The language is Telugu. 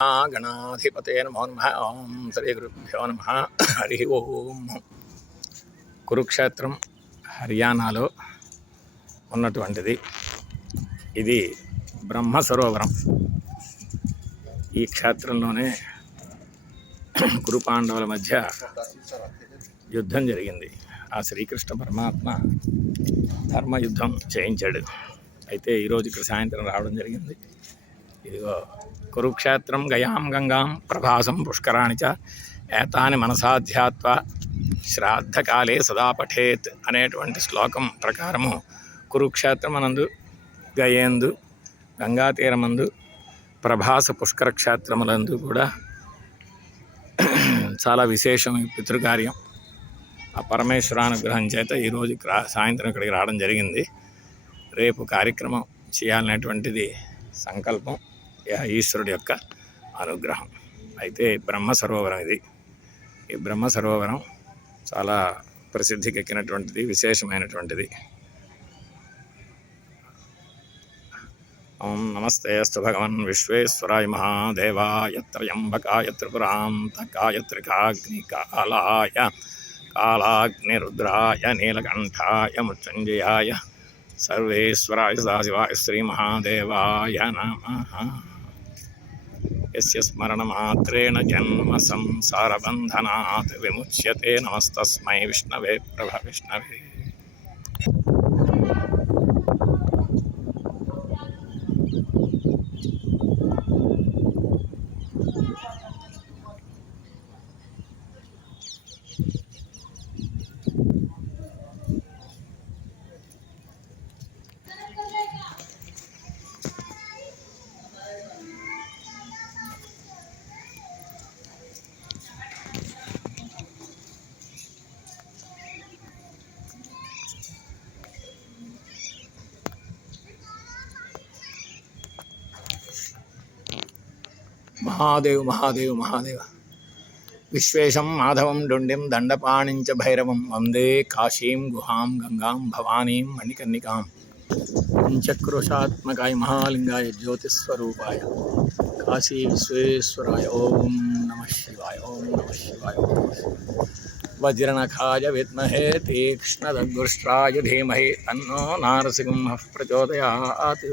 గణాధిపతే నమో నమః. ఓం శ్రీ గురుభ్యో నమః. హరి ఓం. కురుక్షేత్రం హర్యానాలో ఉన్నటువంటిది. ఇది బ్రహ్మ సరోవరం. ఈ క్షేత్రంలోనే కురుపాండవుల మధ్య యుద్ధం జరిగింది. ఆ శ్రీకృష్ణ పరమాత్మ ధర్మయుద్ధం చేయించాడు. అయితే ఈరోజు ఇక్కడ సాయంత్రం రావడం జరిగింది. ఇదిగో కురుక్షేత్రం గయాం గంగాం ప్రభాసం పుష్కరాణి చ ఏతాని మనసాధ్యాత్వ శ్రాద్ధకాలే సదా పఠేత్ అనేటువంటి శ్లోకం ప్రకారము కురుక్షేత్రమనందు, గయేందు, గంగాతీరమందు, ప్రభాస పుష్కర క్షేత్రములందు కూడా చాలా విశేషం ఈ పితృకార్యం. ఆ పరమేశ్వరానుగ్రహం చేత ఈరోజు సాయంత్రం ఇక్కడికి రావడం జరిగింది. రేపు కార్యక్రమం చేయాలనేటువంటిది సంకల్పం, ఈశ్వరుడి యొక్క అనుగ్రహం. అయితే బ్రహ్మ సరోవరం ఇది. ఈ బ్రహ్మ సరోవరం చాలా ప్రసిద్ధికెక్కినటువంటిది, విశేషమైనటువంటిది. ఓం నమస్తేస్తు భగవన్ విశ్వేశ్వరాయ మహాదేవాయ త్రయంబకాయ త్రిపురాంతకాయ త్రికాగ్నికాలాయ కాలాగ్నిరుద్రాయ నీలకంఠాయ మృత్యుంజయాయ సర్వేశ్వరాయ సదాశివాయ శ్రీమహాదేవాయ నమః. యస్య స్మరణమాత్రేణ జన్మ సంసారబంధనాత్ విముచ్యతే. నమస్తస్మై విష్ణవే ప్రభ విష్ణవే. మహాదేవ్ మహాదేవ్ మహాదేవ. విశ్వేశం మాధవం డుండిం దండపాణించ భైరవం వందే కాశీం గుహాం గంగాం భవానీం మణికర్ణికాం పంచక్రోశాత్మకాయ మహాలింగాయ జ్యోతిస్వరూపాయ కాశీ విశ్వేశ్వరాయ ఓం నమః శివాయ. ఓం నమః శివాయ. వజ్రనఖాయ విద్మహే తీక్ష్ణదగ్గుష్ట్రాయ ధీమహి తన్నో నారసింహః ప్రచోదయాత్.